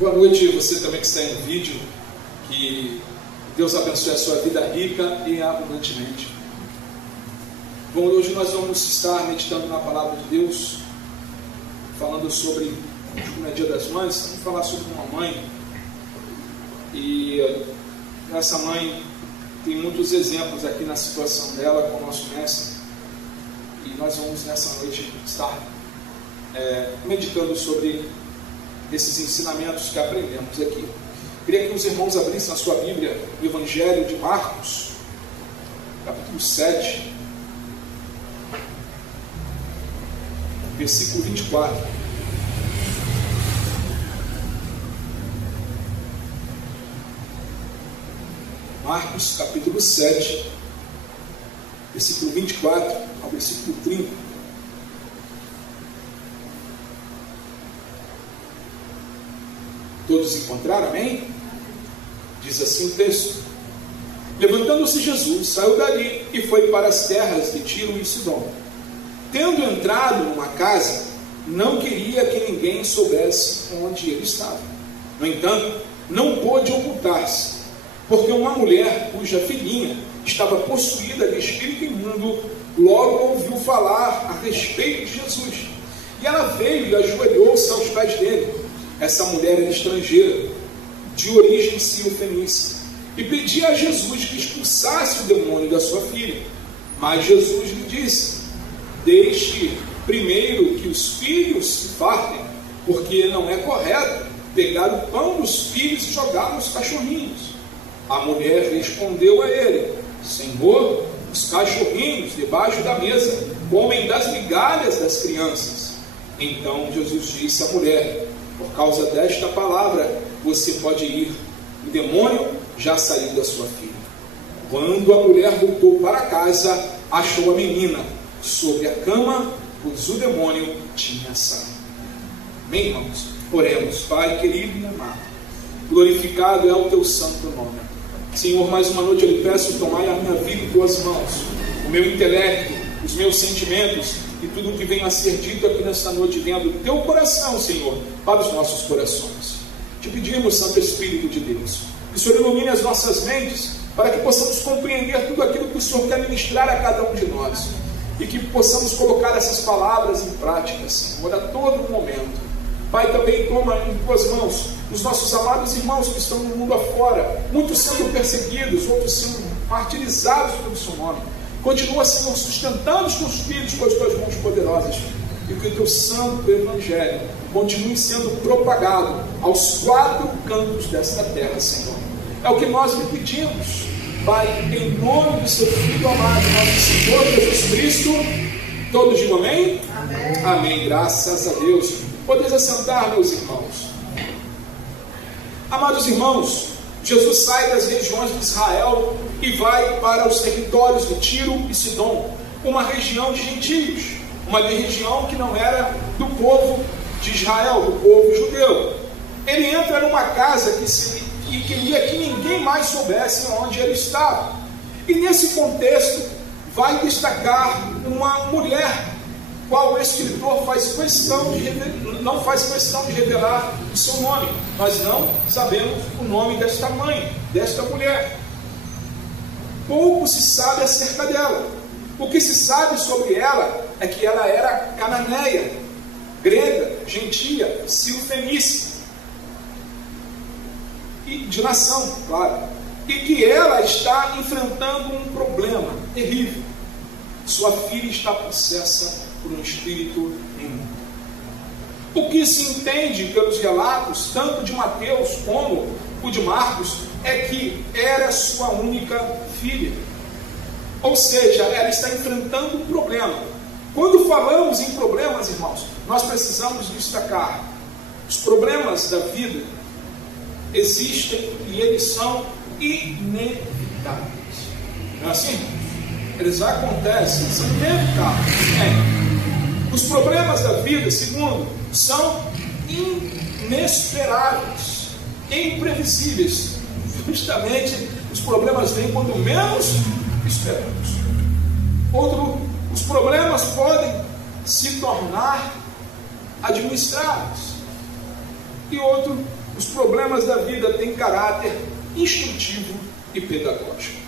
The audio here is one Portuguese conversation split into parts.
Boa noite, você também que está aí no vídeo. Que Deus abençoe a sua vida rica e abundantemente. Bom, hoje nós vamos estar meditando na palavra de Deus, falando sobre, como é Dia das Mães, vamos falar sobre uma mãe. E essa mãe tem muitos exemplos aqui na situação dela com o nosso mestre. E nós vamos nessa noite estar meditando sobre esses ensinamentos que aprendemos aqui. Queria que os irmãos abrissem a sua Bíblia, o Evangelho de Marcos, capítulo 7, versículo 24. Marcos, capítulo 7, versículo 24 ao versículo 30. Todos encontraram, amém? Diz assim o texto: levantando-se Jesus, saiu dali e foi para as terras de Tiro e Sidom. Tendo entrado numa casa, não queria que ninguém soubesse onde ele estava. No entanto, não pôde ocultar-se, porque uma mulher cuja filhinha estava possuída de espírito imundo, logo ouviu falar a respeito de Jesus. E ela veio e ajoelhou-se aos pés dele. Essa mulher era estrangeira, de origem sírio-fenícia, e pedia a Jesus que expulsasse o demônio da sua filha. Mas Jesus lhe disse: deixe primeiro que os filhos se fartem, porque não é correto pegar o pão dos filhos e jogá-lo aos cachorrinhos. A mulher respondeu a ele: Senhor, os cachorrinhos debaixo da mesa comem das migalhas das crianças. Então Jesus disse à mulher: por causa desta palavra, você pode ir. O demônio já saiu da sua filha. Quando a mulher voltou para casa, achou a menina sobre a cama, pois o demônio tinha saído. Amém, irmãos? Oremos. Pai querido e amado, glorificado é o teu santo nome. Senhor, mais uma noite eu lhe peço, tomai a minha vida em tuas mãos, o meu intelecto, os meus sentimentos, e tudo o que venha a ser dito aqui nesta noite venha do teu coração, Senhor, para os nossos corações. Te pedimos, Santo Espírito de Deus, que o Senhor ilumine as nossas mentes, para que possamos compreender tudo aquilo que o Senhor quer ministrar a cada um de nós, e que possamos colocar essas palavras em prática, Senhor, a todo momento. Pai, também toma em tuas mãos os nossos amados irmãos que estão no mundo afora, muitos sendo perseguidos, outros sendo martirizados pelo seu nome. Continua, Senhor, sustentando os teus filhos com as tuas mãos poderosas, e que o teu santo evangelho continue sendo propagado aos quatro cantos desta terra, Senhor. É o que nós lhe pedimos, Pai, em nome do seu Filho amado, nosso Senhor Jesus Cristo. Todos digam amém? Amém. Amém, graças a Deus. Podeis assentar, meus irmãos. Amados irmãos, Jesus sai das regiões de Israel e vai para os territórios de Tiro e Sidom, uma região de gentios, uma região que não era do povo de Israel, do povo judeu. Ele entra numa casa que queria que ninguém mais soubesse onde ele estava. E nesse contexto vai destacar uma mulher, qual o escritor não faz questão de revelar o seu nome. Nós não sabemos o nome desta mãe, desta mulher. Pouco se sabe acerca dela. O que se sabe sobre ela é que ela era cananeia, grega, gentia, sírio-fenícia, e de nação, claro. E que ela está enfrentando um problema terrível. Sua filha está possessa por um espírito imundo. O que se entende pelos relatos, tanto de Mateus como o de Marcos, é que era sua única filha. Ou seja, ela está enfrentando um problema. Quando falamos em problemas, irmãos, nós precisamos destacar: os problemas da vida existem e eles são inevitáveis. Não é assim? Eles acontecem, são inevitáveis. Os problemas da vida, segundo, são inesperáveis, imprevisíveis. Justamente, os problemas vêm quando menos esperamos. Os problemas podem se tornar administráveis. E os problemas da vida têm caráter instrutivo e pedagógico.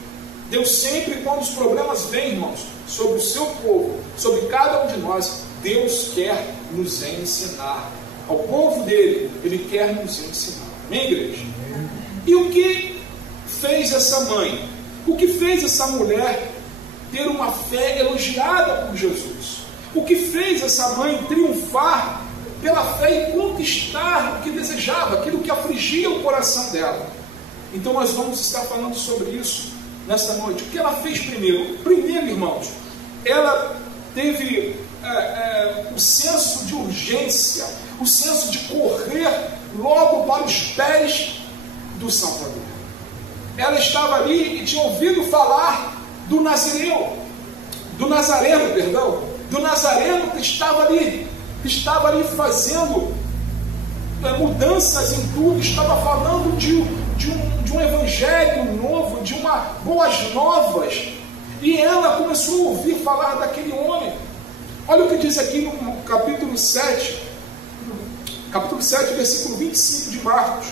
Deus sempre, quando os problemas vêm, irmãos, sobre o seu povo, sobre cada um de nós, Deus quer nos ensinar. Ao povo dele, Ele quer nos ensinar. Amém, igreja? E o que fez essa mãe? O que fez essa mulher ter uma fé elogiada por Jesus? O que fez essa mãe triunfar pela fé e conquistar o que desejava, aquilo que afligia o coração dela? Então nós vamos estar falando sobre isso nesta noite. O que ela fez primeiro? Primeiro, irmãos, ela teve o senso de urgência, o senso de correr logo para os pés do Salvador. Ela estava ali e tinha ouvido falar do Nazareno que estava ali fazendo mudanças em tudo, estava falando de um evangelho novo, de boas novas, e ela começou a ouvir falar daquele homem. Olha o que diz aqui no capítulo 7, versículo 25 de Marcos.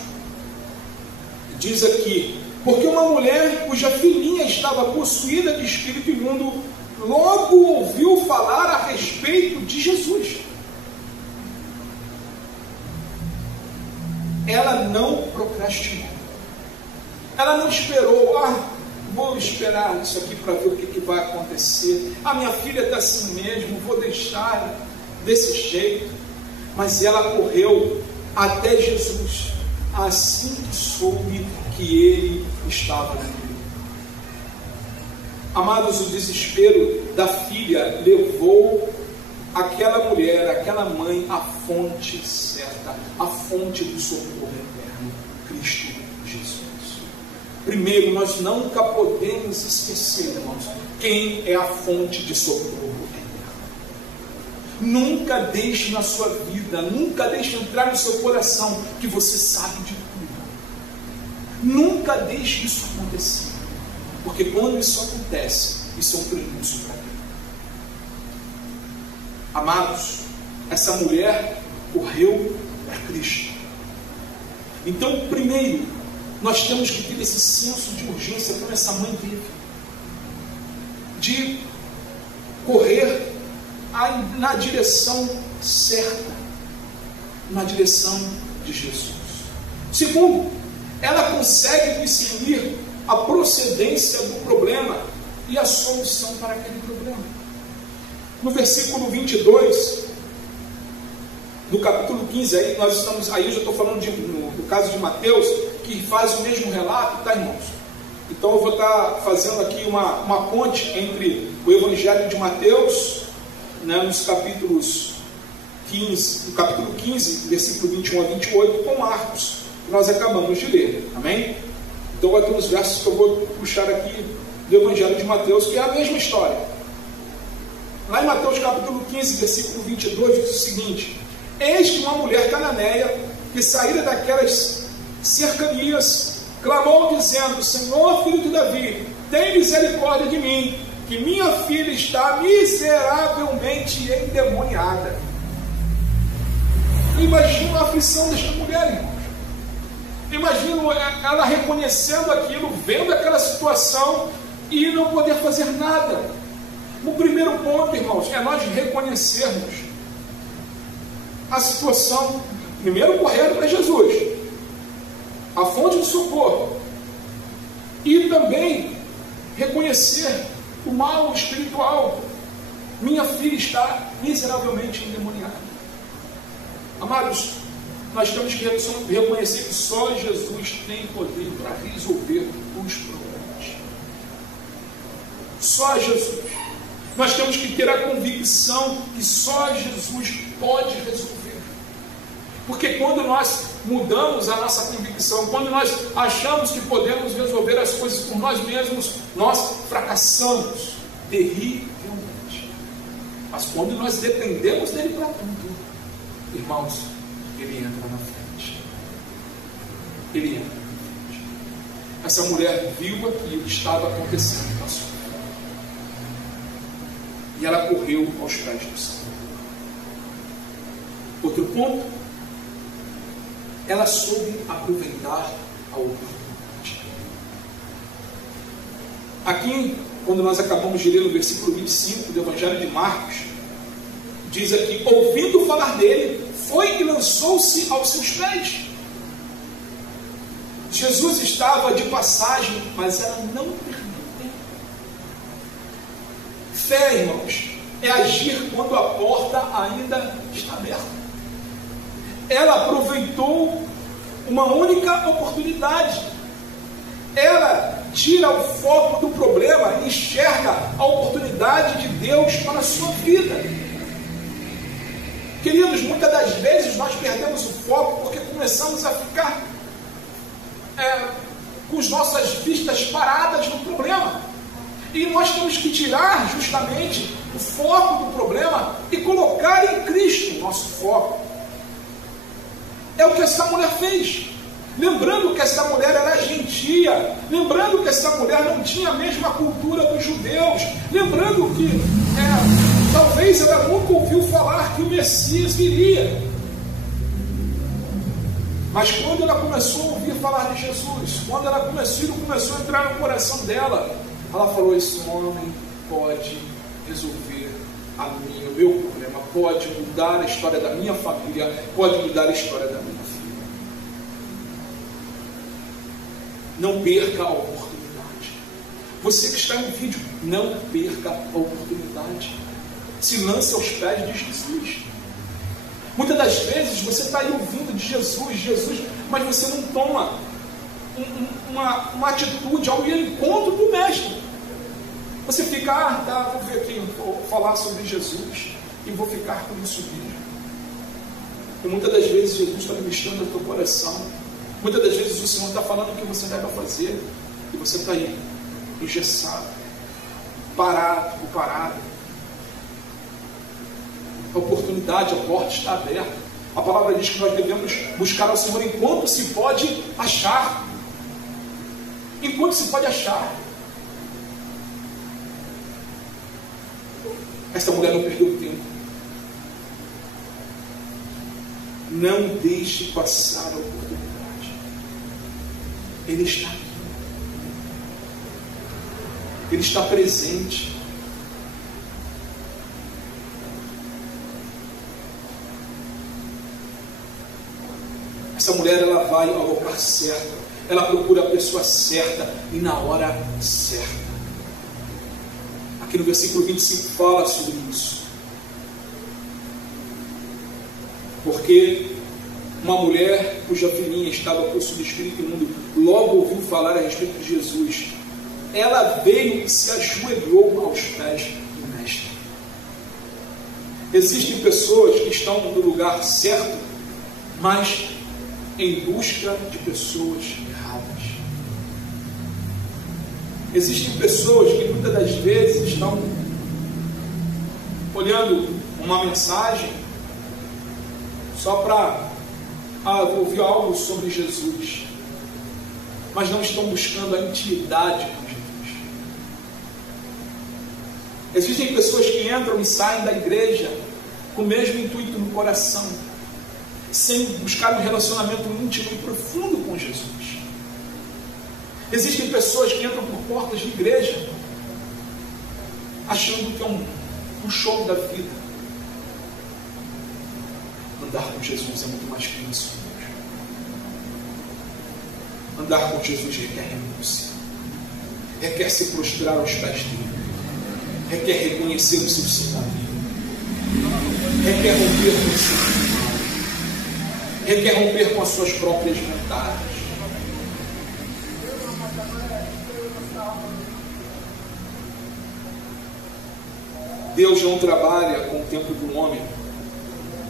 Diz aqui: porque uma mulher cuja filhinha estava possuída de espírito imundo logo ouviu falar a respeito de Jesus. Ela não procrastinou. Ela não esperou, vou esperar isso aqui para ver o que vai acontecer. A minha filha está assim mesmo, vou deixar desse jeito. Mas ela correu até Jesus, assim que soube que ele estava ali. Amados, o desespero da filha levou aquela mulher, aquela mãe, à fonte certa, à fonte do socorro eterno, Cristo Jesus. Primeiro, nós nunca podemos esquecer, irmãos, quem é a fonte de socorro eterno. Nunca deixe na sua vida, nunca deixe entrar no seu coração que você sabe de tudo. Nunca deixe isso acontecer, porque quando isso acontece, isso é um prenúncio para Deus. Amados, essa mulher correu para Cristo. Então, primeiro, nós temos que ter esse senso de urgência como essa mãe teve, de correr na direção certa, na direção de Jesus. Segundo, ela consegue discernir a procedência do problema e a solução para aquele problema. No versículo 22 do capítulo 15, aí eu já estou falando no caso de Mateus, que faz o mesmo relato, tá, irmãos? Então eu vou estar fazendo aqui uma ponte entre o Evangelho de Mateus, né, nos capítulos 15, no capítulo 15, versículo 21 a 28, com Marcos, que nós acabamos de ler, amém? Então vai ter uns versos que eu vou puxar aqui do Evangelho de Mateus, que é a mesma história. Lá em Mateus capítulo 15, versículo 22, diz o seguinte: eis que uma mulher cananeia, que saíra daquelas cercanias, clamou dizendo: Senhor, filho de Davi, tem misericórdia de mim, que minha filha está miseravelmente endemoniada. Imagina a aflição desta mulher, irmãos. Imagino ela reconhecendo aquilo, vendo aquela situação e não poder fazer nada. O primeiro ponto, irmãos, é nós reconhecermos a situação. Primeiro, correndo para Jesus, a fonte do socorro, e também reconhecer o mal espiritual. Minha filha está miseravelmente endemoniada. Amados, nós temos que reconhecer que só Jesus tem poder para resolver os problemas. Só Jesus. Nós temos que ter a convicção que só Jesus pode resolver. Porque quando nós mudamos a nossa convicção, quando nós achamos que podemos resolver as coisas por nós mesmos, nós fracassamos terrivelmente. Mas quando nós dependemos dele para tudo, irmãos, ele entra na frente. Ele entra na frente. Essa mulher viu aquilo que estava acontecendo na sua vida. E ela correu aos pés do Senhor. Outro ponto, ela soube aproveitar a oportunidade. Aqui, quando nós acabamos de ler no versículo 25 do Evangelho de Marcos, diz aqui: ouvindo falar dele, foi e lançou-se aos seus pés. Jesus estava de passagem, mas ela não perdeu tempo. Fé, irmãos, é agir quando a porta ainda está aberta. Ela aproveitou uma única oportunidade. Ela tira o foco do problema e enxerga a oportunidade de Deus para a sua vida. Queridos, muitas das vezes nós perdemos o foco porque começamos a ficar com as nossas vistas paradas no problema. E nós temos que tirar justamente o foco do problema e colocar em Cristo o nosso foco. É o que essa mulher fez. Lembrando que essa mulher era gentia, lembrando que essa mulher não tinha a mesma cultura dos judeus, lembrando que talvez ela nunca ouviu falar que o Messias viria. Mas quando ela começou a ouvir falar de Jesus, quando ela começou a entrar no coração dela, ela falou: esse homem pode resolver o meu problema, pode mudar a história da minha família, pode mudar a história da minha filha. Não perca a oportunidade. Você que está no vídeo, não perca a oportunidade. Se lance aos pés de Jesus. Muitas das vezes você está aí ouvindo de Jesus, mas você não toma uma atitude ao ir ao encontro do Mestre. Você fica, vou ver aqui, vou falar sobre Jesus e vou ficar com isso mesmo. E muitas das vezes Jesus está ministrando no teu coração. Muitas das vezes o Senhor está falando o que você deve fazer e você está aí, engessado, parado. A oportunidade, a porta está aberta. A palavra diz que nós devemos buscar ao Senhor enquanto se pode achar. Enquanto se pode achar. Essa mulher não perdeu tempo. Não deixe passar a oportunidade. Ele está aqui. Ele está presente. Essa mulher, ela vai ao lugar certo. Ela procura a pessoa certa e na hora certa. Aqui no versículo 25 fala sobre isso. Porque uma mulher cuja filhinha estava possuída de espírito imundo logo ouviu falar a respeito de Jesus. Ela veio e se ajoelhou aos pés do Mestre. Existem pessoas que estão no lugar certo, mas em busca de pessoas erradas. Existem pessoas que muitas das vezes estão olhando uma mensagem só para ouvir algo sobre Jesus, mas não estão buscando a intimidade com Jesus. Existem pessoas que entram e saem da igreja com o mesmo intuito no coração, sem buscar um relacionamento íntimo e profundo com Jesus. Existem pessoas que entram por portas de igreja achando que é um show da vida. Andar com Jesus é muito mais que isso. Andar com Jesus requer renúncia, requer se prostrar aos pés dele, requer reconhecer o seu senhorio, requer romper com o seu mal, requer romper com as suas próprias vontades. Deus não trabalha com o tempo do homem,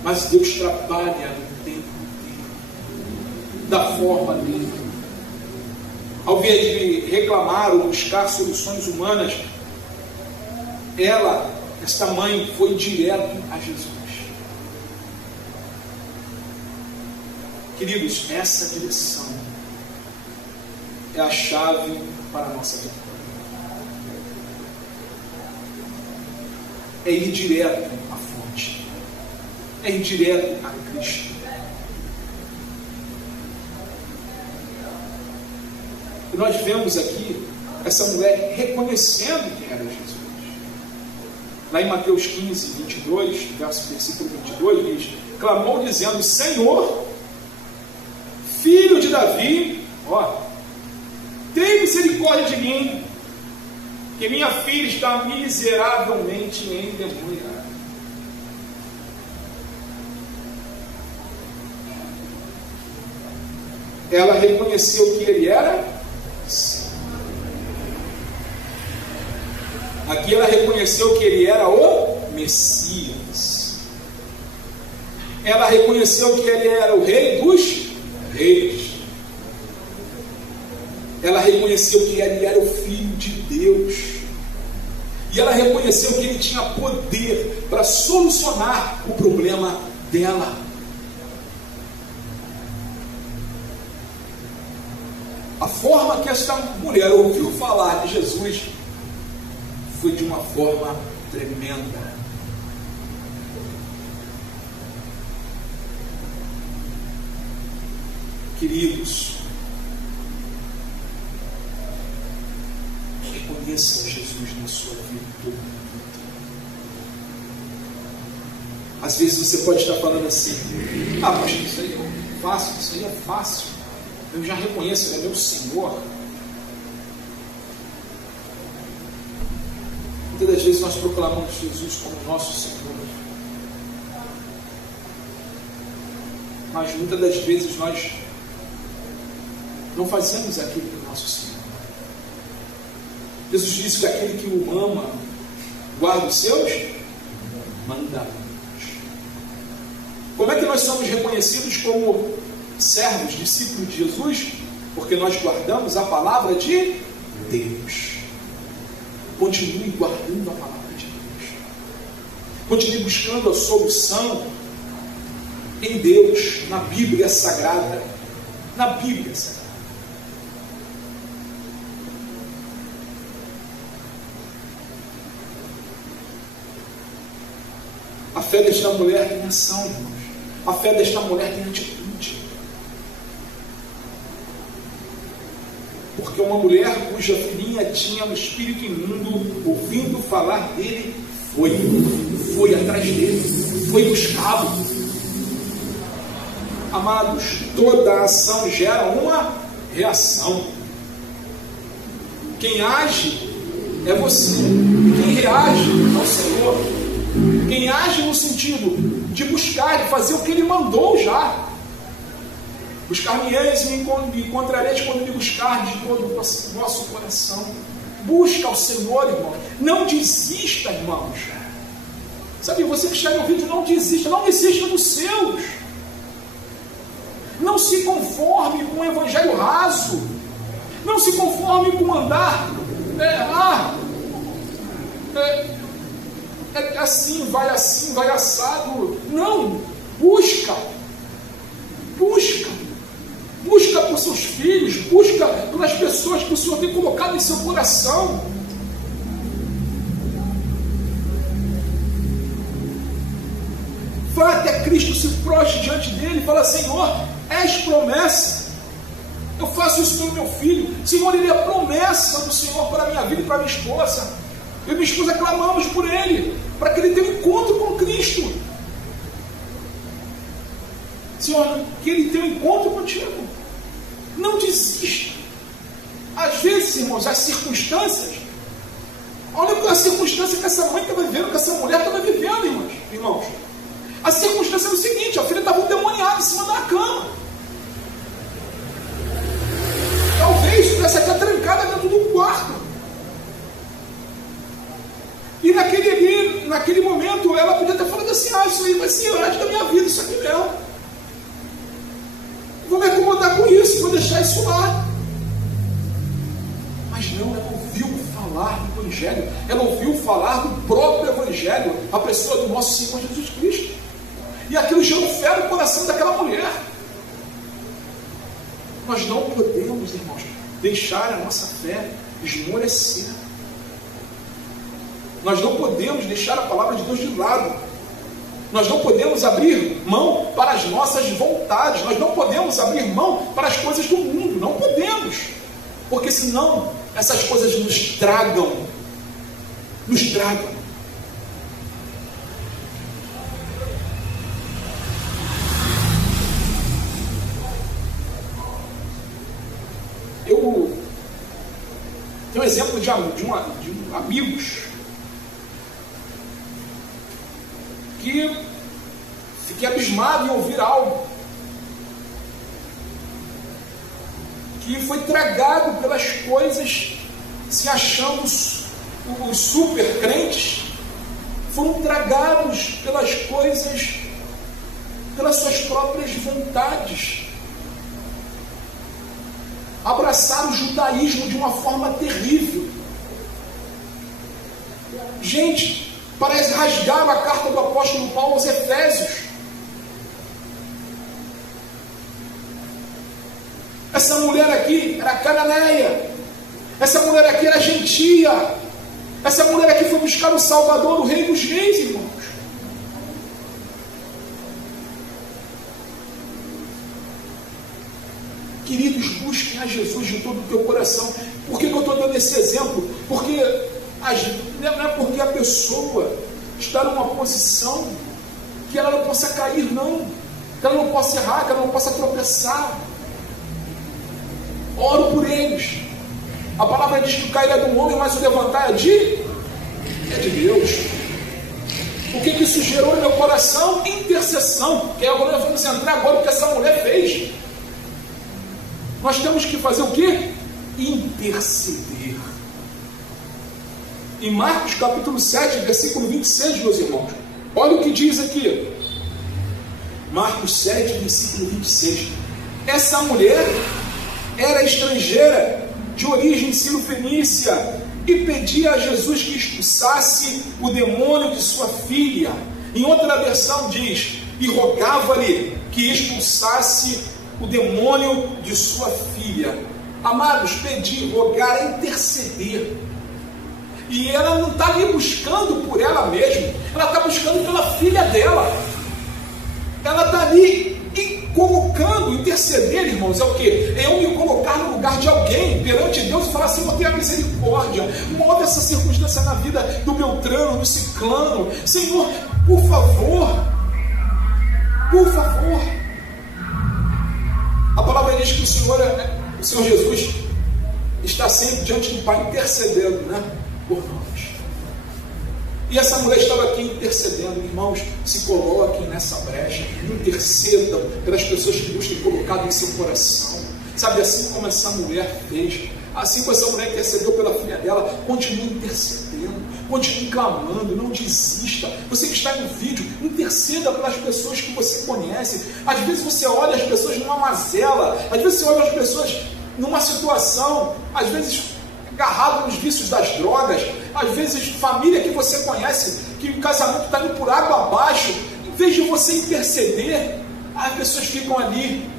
mas Deus trabalha no tempo dele, da forma dele. Ao invés de reclamar ou buscar soluções humanas, esta mãe foi direto a Jesus. Queridos, essa direção é a chave para a nossa vida. É ir direto à fonte. É ir direto a Cristo. nós vemos aqui essa mulher reconhecendo quem era Jesus. Lá em Mateus 15, 22, versículo 22, diz: clamou dizendo: Senhor, filho de Davi, tem misericórdia de mim, que minha filha está miseravelmente endemoniada. Ela reconheceu que ele era Senhor. Aqui ela reconheceu que ele era o Messias. Ela reconheceu que ele era o Rei dos Reis. Ela reconheceu que ele era o Filho de Deus. E ela reconheceu que ele tinha poder para solucionar o problema dela. A forma que esta mulher ouviu falar de Jesus foi de uma forma tremenda. Queridos, reconheçam Jesus na sua vida todo momento. Às vezes você pode estar falando assim: pastor, isso aí é fácil, isso aí é fácil. Eu já reconheço, ele é meu Senhor. Muitas das vezes nós proclamamos Jesus como nosso Senhor, mas muitas das vezes nós não fazemos aquilo que é nosso Senhor. Jesus disse que aquele que o ama guarda os seus mandamentos. Como é que nós somos reconhecidos como servos, discípulos de Jesus? Porque nós guardamos a palavra de Deus. Continue guardando a palavra de Deus. Continue buscando a solução em Deus, na Bíblia Sagrada. Na Bíblia Sagrada. A fé desta mulher tem ação, irmãos. A fé desta mulher tem atitude. Porque uma mulher cuja filhinha tinha um espírito imundo, ouvindo falar dele, foi atrás dele, foi buscá-lo. Amados, toda ação gera uma reação. Quem age é você, quem reage é o Senhor. Quem age no sentido de buscar, de fazer o que Ele mandou já. Buscar-me-eis e me encontrareis quando me buscar de todo o vosso coração. Busca o Senhor, irmão. Não desista, irmãos. Sabe, você que está no vídeo, não desista. Não desista dos seus. Não se conforme com o evangelho raso. Não se conforme com andar assim, vai assado. Não, busca por seus filhos, busca pelas pessoas que o Senhor tem colocado em seu coração. Vá até Cristo, se prostre diante dele e fala: Senhor, és promessa. Eu faço isso pelo meu filho. Senhor, ele é a promessa do Senhor para a minha vida e para a minha esposa. Eu e minha esposa clamamos por ele, para que ele tenha um encontro com Cristo. Senhor, que ele tenha um encontro contigo. Não desista. Às vezes, irmãos, as circunstâncias, olha a circunstância que essa mãe estava vivendo, que essa mulher estava vivendo, irmãos. A circunstância era o seguinte: a filha estava endemoniada em cima da cama. Talvez estivesse até trancada dentro do quarto. E naquele momento, ela podia ter falado assim: isso aí vai ser o resto da minha vida, isso aqui mesmo. Vou me acomodar com isso, vou deixar isso lá. Mas não, ela ouviu falar do Evangelho. Ela ouviu falar do próprio Evangelho, a pessoa do nosso Senhor Jesus Cristo. E aquilo gerou fé no coração daquela mulher. Nós não podemos, irmãos, deixar a nossa fé esmorecer. Nós não podemos deixar a palavra de Deus de lado. Nós não podemos abrir mão para as nossas vontades. Nós não podemos abrir mão para as coisas do mundo. Não podemos. porque senão essas coisas nos tragam. Nos tragam. Eu tenho um exemplo de amigos que fiquei abismado em ouvir algo que foi tragado pelas coisas, se achando os super crentes, foram tragados pelas coisas, pelas suas próprias vontades. Abraçaram o judaísmo de uma forma terrível. Gente, parece rasgar a carta do apóstolo Paulo aos Efésios. Essa mulher aqui era cananeia. Essa mulher aqui era gentia. Essa mulher aqui foi buscar o Salvador, o Rei dos Reis, irmãos. Queridos, busquem a Jesus de todo o teu coração. Por que eu estou dando esse exemplo? Porque não é porque a pessoa está numa posição que ela não possa cair, não. Que ela não possa errar, que ela não possa tropeçar. Oro por eles. A palavra diz que o cair é do homem, mas o levantar é de Deus. O que isso gerou no meu coração? Intercessão. Que agora nós vamos entrar agora no que essa mulher fez. Nós temos que fazer o quê? Interceder. Em Marcos capítulo 7, versículo 26, meus irmãos, olha o que diz aqui. Marcos 7, versículo 26. Essa mulher era estrangeira, de origem cirofenícia, e pedia a Jesus que expulsasse o demônio de sua filha. Em outra versão diz, e rogava-lhe que expulsasse o demônio de sua filha. Amados, pedir, rogar, interceder. E ela não está ali buscando por ela mesma, ela está buscando pela filha dela. Ela está ali colocando, interceder, irmãos, é o quê? É eu me colocar no lugar de alguém perante Deus e falar assim, eu tenho a misericórdia, move essa circunstância na vida do Beltrano, do Ciclano, Senhor, por favor, a palavra diz que o Senhor Jesus está sempre diante do Pai intercedendo, né, por nós. E essa mulher estava aqui intercedendo. Irmãos, se coloquem nessa brecha, intercedam pelas pessoas que Deus tem colocado em seu coração. Sabe, assim como essa mulher fez, assim como essa mulher intercedeu pela filha dela, continue intercedendo, continue clamando, não desista. Você que está no vídeo, interceda pelas pessoas que você conhece. Às vezes você olha as pessoas numa mazela, às vezes você olha as pessoas numa situação, às vezes agarrado nos vícios das drogas, às vezes família que você conhece, que o casamento está indo por água abaixo. Em vez de você interceder, as pessoas ficam ali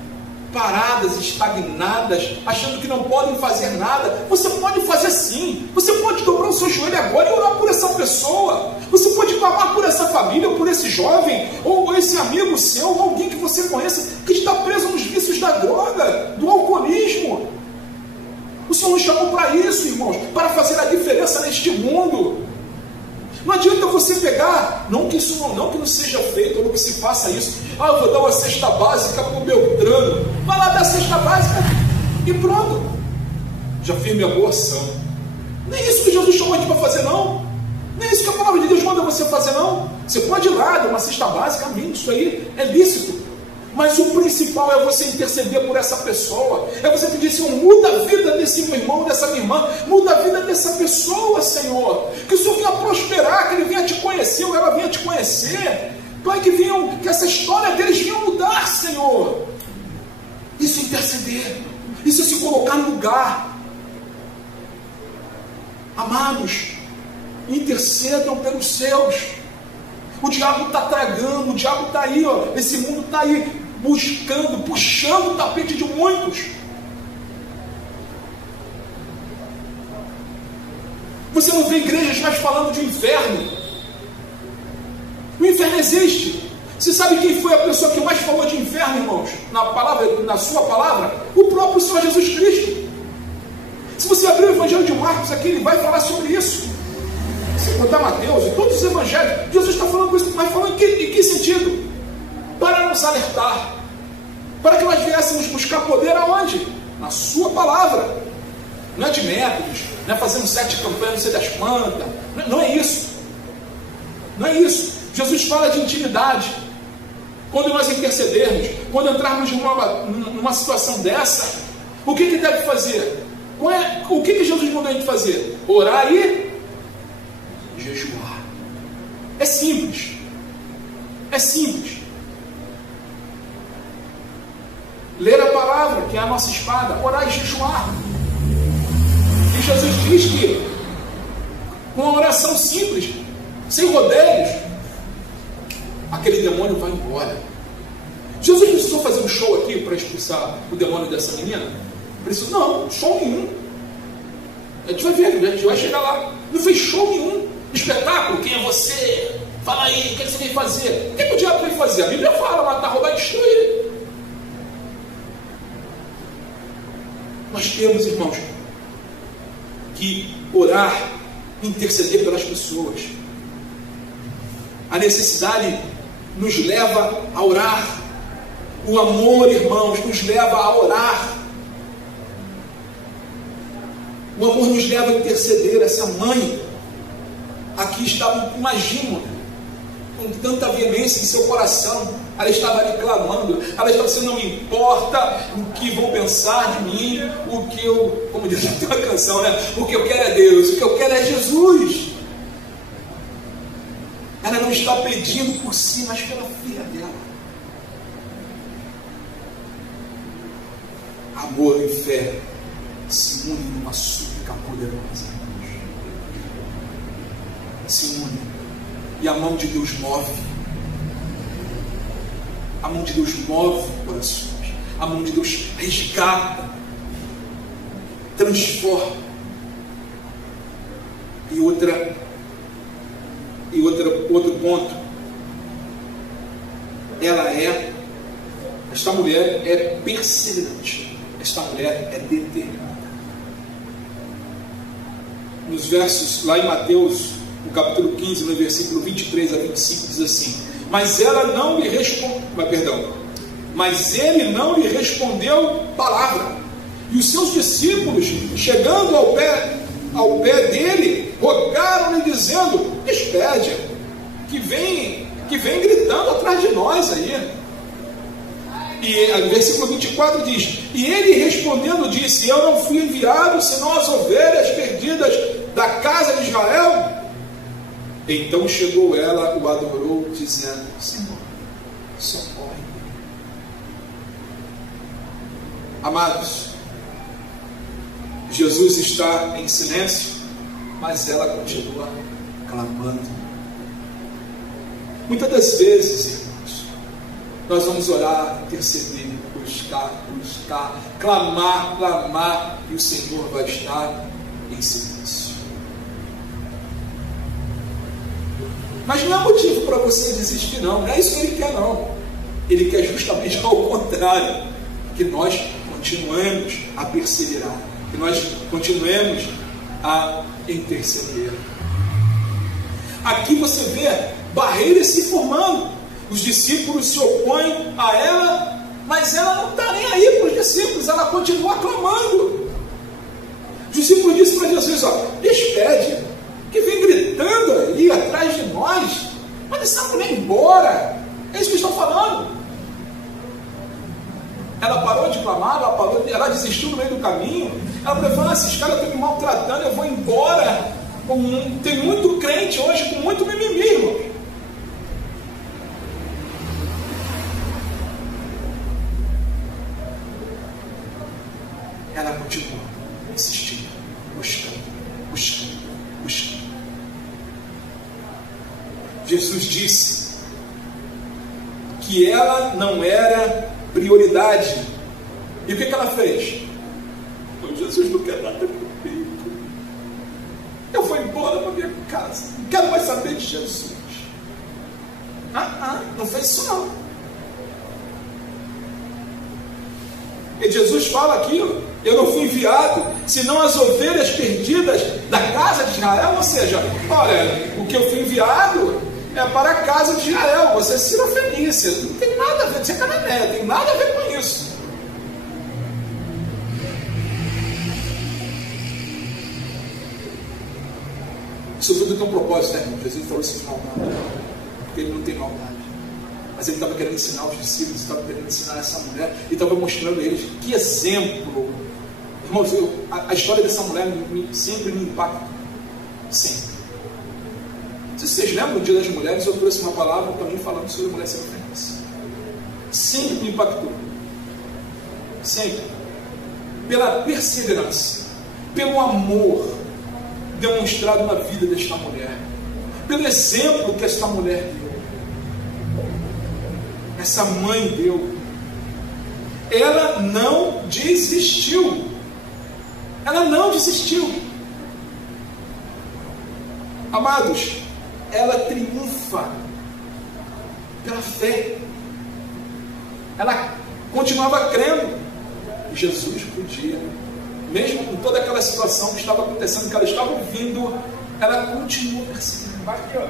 paradas, estagnadas, achando que não podem fazer nada. Você pode fazer sim. Você pode dobrar o seu joelho agora e orar por essa pessoa. Você pode clamar por essa família, ou por esse jovem, ou esse amigo seu, ou alguém que você conheça que está preso nos vícios da droga, do alcoolismo. O Senhor nos chamou para isso, irmãos, para fazer a diferença neste mundo. Não adianta você pegar, não que não seja feito, ou que se faça isso. Eu vou dar uma cesta básica para o Beltrano. Vai lá dar a cesta básica e pronto. Já fiz minha boa ação. Nem isso que Jesus chamou a gente para fazer, não. Nem isso que a palavra de Deus manda você fazer, não. Você pode ir lá, dar uma cesta básica, amém, isso aí é lícito. Mas o principal é você interceder por essa pessoa. É você pedir, Senhor, muda a vida desse meu irmão, dessa minha irmã. Muda a vida dessa pessoa, Senhor. Que o Senhor venha prosperar, que ele venha te conhecer, ou ela venha te conhecer. Pai, que essa história deles venha mudar, Senhor. Isso é interceder. Isso é se colocar no lugar. Amados, intercedam pelos seus. O diabo está tragando, o diabo está aí, ó. Esse mundo está aí buscando, puxando o tapete de muitos. Você não vê igrejas mais falando de inferno. O inferno existe. Você sabe quem foi a pessoa que mais falou de inferno, irmãos? Na sua palavra? O próprio Senhor Jesus Cristo. Se você abrir o Evangelho de Marcos aqui, ele vai falar sobre isso. Se contar Mateus e todos os evangelhos, Jesus está falando isso, mas falando em que sentido? Para nos alertar, para que nós viéssemos buscar poder aonde? Na sua palavra. Não é de métodos, não é fazendo 7 campanhas, não sei das quantas, não é isso. Não é isso. Jesus fala de intimidade. Quando nós intercedermos, quando entrarmos numa situação dessa, o que deve fazer? O que Jesus mandou a gente fazer? Orar e jejuar. É simples. É simples. Ler a palavra, que é a nossa espada, orar e jejuar. E Jesus diz que com uma oração simples, sem rodeios, aquele demônio vai embora. Jesus precisou fazer um show aqui para expulsar o demônio dessa menina? Precisou? Não, show nenhum. A gente vai ver, a gente vai chegar lá. Não fez show nenhum. Espetáculo, quem é você? Fala aí, o que você veio fazer? O que o diabo veio fazer? A Bíblia fala, matar, roubar e destruir. Nós temos, irmãos, que orar, interceder pelas pessoas. A necessidade nos leva a orar. O amor, irmãos, nos leva a orar. O amor nos leva a interceder. Essa mãe aqui estava, imagino, com tanta veemência em seu coração. Ela estava ali clamando. Ela estava dizendo: não me importa o que vão pensar de mim, o que eu, como diz uma canção, né? O que eu quero é Deus, o que eu quero é Jesus. Ela não está pedindo por si, mas pela filha dela. Amor e fé se unem numa súplica poderosa. Se unem. E a mão de Deus move. A mão de Deus move corações. A mão de Deus resgata, transforma. E outro ponto. Esta mulher é perseverante. Esta mulher é determinada. Nos versos, lá em Mateus, no capítulo 15, no versículo 23 a 25, diz assim: Mas ele não lhe respondeu palavra. E os seus discípulos, chegando ao pé dele, rogaram-lhe, dizendo: Despede, que vem gritando atrás de nós aí. E o versículo 24 diz: E ele respondendo disse: Eu não fui enviado senão as ovelhas perdidas da casa de Israel. Então chegou ela, o adorou, dizendo: Senhor, socorre. Amados, Jesus está em silêncio, mas ela continua clamando. Muitas das vezes, irmãos, nós vamos orar, interceder, buscar, clamar, e o Senhor vai estar em silêncio. Mas não é motivo para você desistir, não é isso que Ele quer, não. Ele quer justamente ao contrário, que nós continuemos a perseverar, que nós continuemos a interceder. Aqui você vê barreiras se formando. Os discípulos se opõem a ela, mas ela não está nem aí para os discípulos, ela continua clamando. Os discípulos disseram para Jesus: Despede, que vem gritando ali atrás de nós, manda essa mulher embora. É isso que estão falando. Ela parou de clamar, ela desistiu no meio do caminho. Ela falou: esses caras estão me maltratando, eu vou embora. Tem muito crente hoje com muito mimimi, irmão. Ela continua insistindo, buscando. Jesus disse que ela não era prioridade. E o que ela fez? Jesus não quer nada comigo. Eu vou embora para minha casa. Não quero mais saber de Jesus. Não fez isso não. E Jesus fala aqui, Eu não fui enviado, senão as ovelhas perdidas da casa de Israel. Ou seja, olha, o que eu fui enviado é para a casa de Israel. Você é sirofenícia, não tem nada a ver, você é cananeia, não tem nada a ver com isso. Isso tudo tem um propósito, né, irmão? Jesus falou assim, maldade, porque ele não tem maldade. Mas ele estava querendo ensinar os discípulos, estava querendo ensinar essa mulher, e estava mostrando a eles que exemplo. Irmãos, a história dessa mulher sempre me impacta. Sempre. Se vocês lembram do Dia das Mulheres, eu trouxe uma palavra também falando sobre a mulher sirofenícia. Sempre me impactou. Sempre. Pela perseverança, pelo amor demonstrado na vida desta mulher, pelo exemplo que esta mulher deu, essa mãe deu. Ela não desistiu. Ela não desistiu. Amados, ela triunfa pela fé. Ela continuava crendo. E Jesus podia, mesmo com toda aquela situação que estava acontecendo, que ela estava ouvindo, ela continuou perseguindo. Aqui, ó.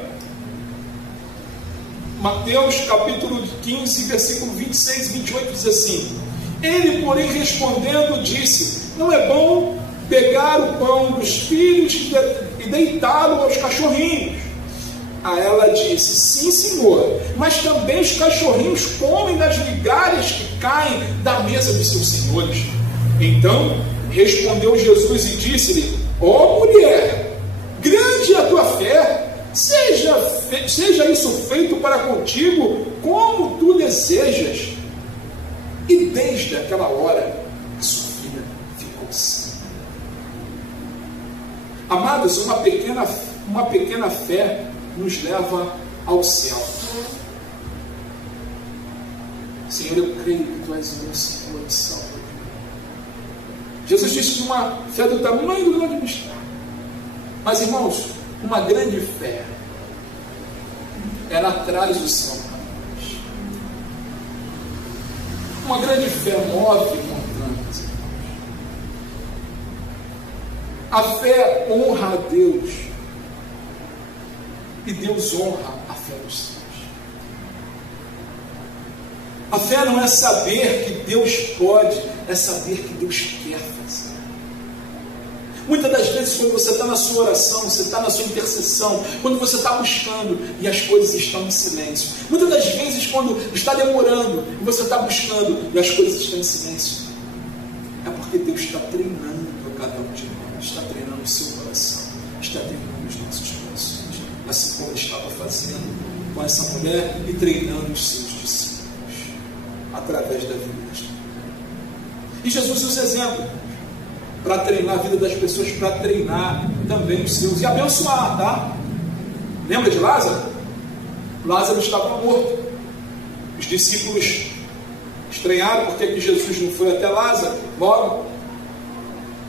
Mateus capítulo 15, versículo 26 e 28 diz assim: ele, porém, respondendo, disse: não é bom pegar o pão dos filhos e deitá-lo aos cachorrinhos. A ela disse: sim, Senhor, mas também os cachorrinhos comem das migalhas que caem da mesa dos seus senhores. Então respondeu Jesus e disse-lhe: ó mulher, grande é a tua fé, seja isso feito para contigo como tu desejas. E desde aquela hora a sua filha ficou sã. Amados, uma pequena fé nos leva ao céu. Senhor, eu creio que tu és o meu Senhor e Salvador. Jesus disse que uma fé do tamanho do grande mostarda. Mas, irmãos, uma grande fé, ela traz o céu para nós. Uma grande fé move montanhas. A fé honra a Deus. E Deus honra a fé dos seus. A fé não é saber que Deus pode, é saber que Deus quer fazer. Muitas das vezes, quando você está na sua oração, você está na sua intercessão, quando você está buscando e as coisas estão em silêncio. Muitas das vezes, quando está demorando e você está buscando e as coisas estão em silêncio, é porque Deus está treinando a cada um de nós, está treinando o seu coração, está treinando os nossos corações, assim como Ele estava fazendo com essa mulher e treinando os seus discípulos através da vida desta mulher. E Jesus usa exemplo para treinar a vida das pessoas, para treinar também os seus e abençoar, tá? Lembra de Lázaro? Lázaro estava morto. Os discípulos estranharam porque que Jesus não foi até Lázaro logo.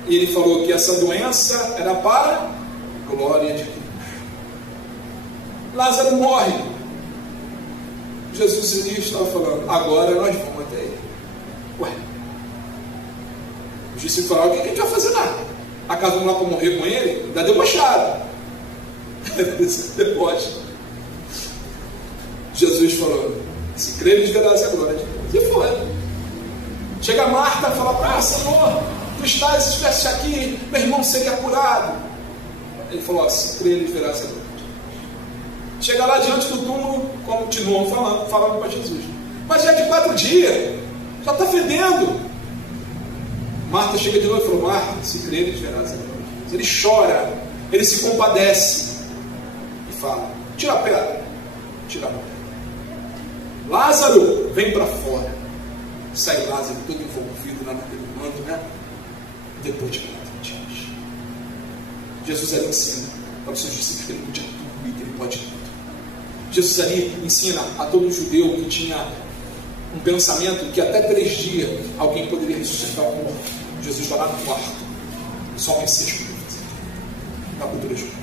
E ele falou que essa doença era para a glória de Deus. Lázaro morre. Jesus ali estava falando: agora nós vamos até ele. Ué, os discípulos falaram: o que a gente vai fazer lá? Acaso vamos lá para morrer com ele? Ainda debochado. Deboche. Jesus falou: se creres, verás a glória de Deus. E foi. Chega Marta e fala: Senhor, tu estivesse aqui, meu irmão seria curado. Ele falou: se creres, verás a glória de Deus. Chega lá diante do túmulo, continuam falando para Jesus: mas já é de 4 dias, já está fedendo. Marta chega de novo e falou: Marta, se creres, verás a glória de Deus. Ele chora, ele se compadece e fala: tira a pedra, tira a pedra. Lázaro, vem para fora. Sai Lázaro todo envolvido lá naquele manto, né? Depois de 4 dias. Jesus ali ensina para os seus discípulos que ele podia tudo e que ele pode tudo. Jesus ali ensina a todo judeu que tinha um pensamento que até 3 dias alguém poderia ressuscitar o morto. Jesus vai lá no quarto, só o Messias poderia fazer na cultura judaica.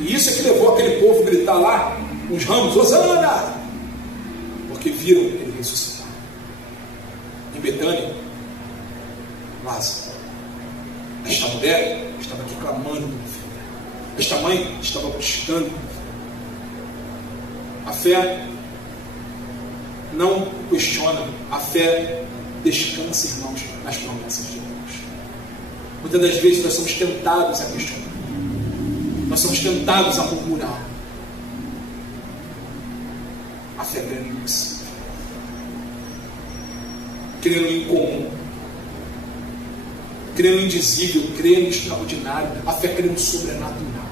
E isso é que levou aquele povo a gritar lá, uns ramos: Hosana! Porque viram ele ressuscitar. Em Betânia, Lázaro. Esta mulher estava aqui clamando pelo filho. Esta mãe estava buscando. A fé não questiona, a fé descansa, irmãos, nas promessas de Deus. Muitas das vezes nós somos tentados a questionar, nós somos tentados a murmurar. A fé crê no impossível, crê no incomum, crê no indizível, crê no extraordinário. A fé crê no sobrenatural,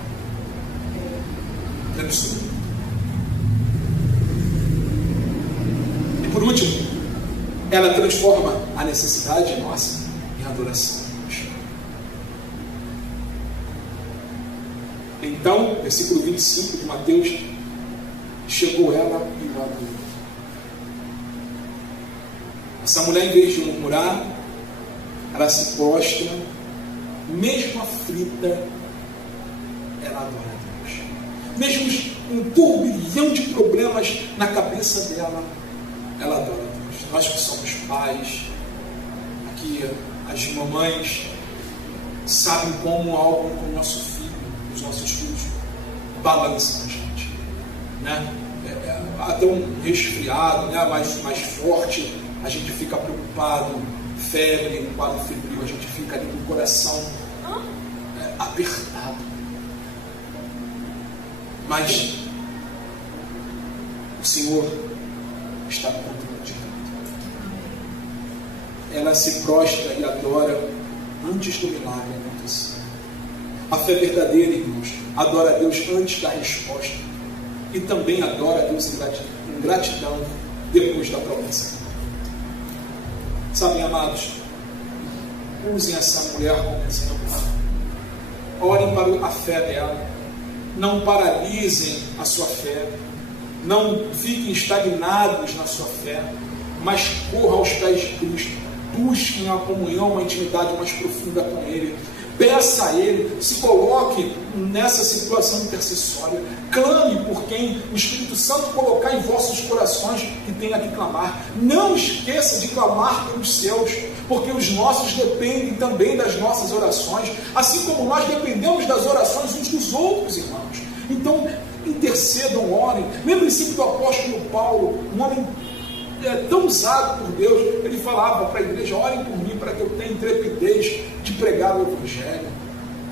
crê no sobrenatural. E por último, ela transforma a necessidade nossa em adoração. Então, versículo 25 de Mateus, chegou ela e o adorou. Essa mulher, em vez de murmurar, ela se prostra, mesmo aflita, ela adora a Deus. Mesmo um turbilhão de problemas na cabeça dela, ela adora a Deus. Nós que somos pais, aqui as mamães sabem como algo com o nosso filho, os nossos filhos balançam a gente, né? Até um resfriado, né? mais forte, a gente fica preocupado, febre, um quadro febril, a gente fica ali com o coração apertado. Mas o Senhor está no controle de tudo. Ela se prostra e adora antes do milagre acontecer. A fé verdadeira, irmãos, adora a Deus antes da resposta e também adora a Deus em gratidão depois da promessa. Sabem, amados, usem essa mulher como exemplo. Orem para a fé dela. Não paralisem a sua fé. Não fiquem estagnados na sua fé, mas corram aos pés de Cristo. Busquem a comunhão, uma intimidade mais profunda com Ele. Peça a Ele, se coloque nessa situação intercessória. Clame por quem o Espírito Santo colocar em vossos corações e tenha que clamar. Não esqueça de clamar pelos seus, porque os nossos dependem também das nossas orações, assim como nós dependemos das orações uns dos outros, irmãos. Então, intercedam, orem. Lembre-se do apóstolo Paulo, um homem tão usado por Deus. Ele falava para a igreja: orem por mim, para que eu tenha intrepidez de pregar o Evangelho.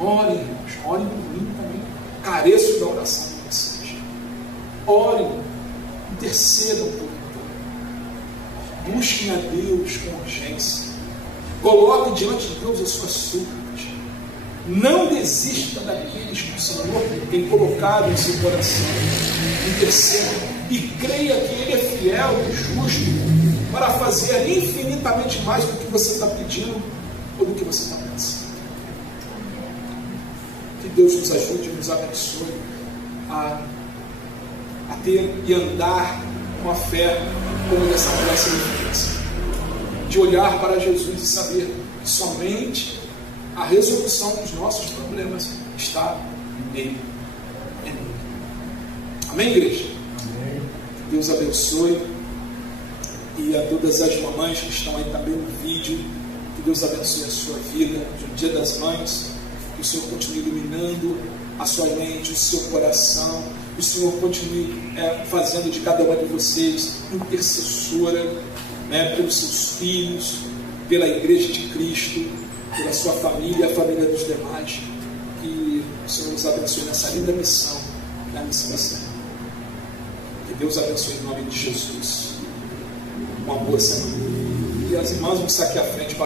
Orem, irmãos, orem por mim também. Careço da oração de vocês. Orem, intercedam por mim. Busquem a Deus com urgência. Coloquem diante de Deus as suas súplicas. Não desista daqueles que o Senhor tem colocado em seu coração. Interceda e creia que Ele é fiel e justo para fazer infinitamente mais do que você está pedindo ou do que você está pensando. Que Deus nos ajude e nos abençoe a ter e andar com a fé como dessa mulher significativa, de olhar para Jesus e saber que somente a resolução dos nossos problemas está nele. Amém, igreja? Amém. Que Deus abençoe. E a todas as mamães que estão aí também no vídeo, que Deus abençoe a sua vida no Dia das Mães. Que o Senhor continue iluminando a sua mente, o seu coração. Que o Senhor continue fazendo de cada uma de vocês intercessora, né, pelos seus filhos, pela igreja de Cristo, pela sua família, a família dos demais. Que o Senhor nos abençoe nessa linda missão, que é a missão da semana. Que Deus abençoe em nome de Jesus. Uma boa semana. E as irmãs vão estar aqui à frente para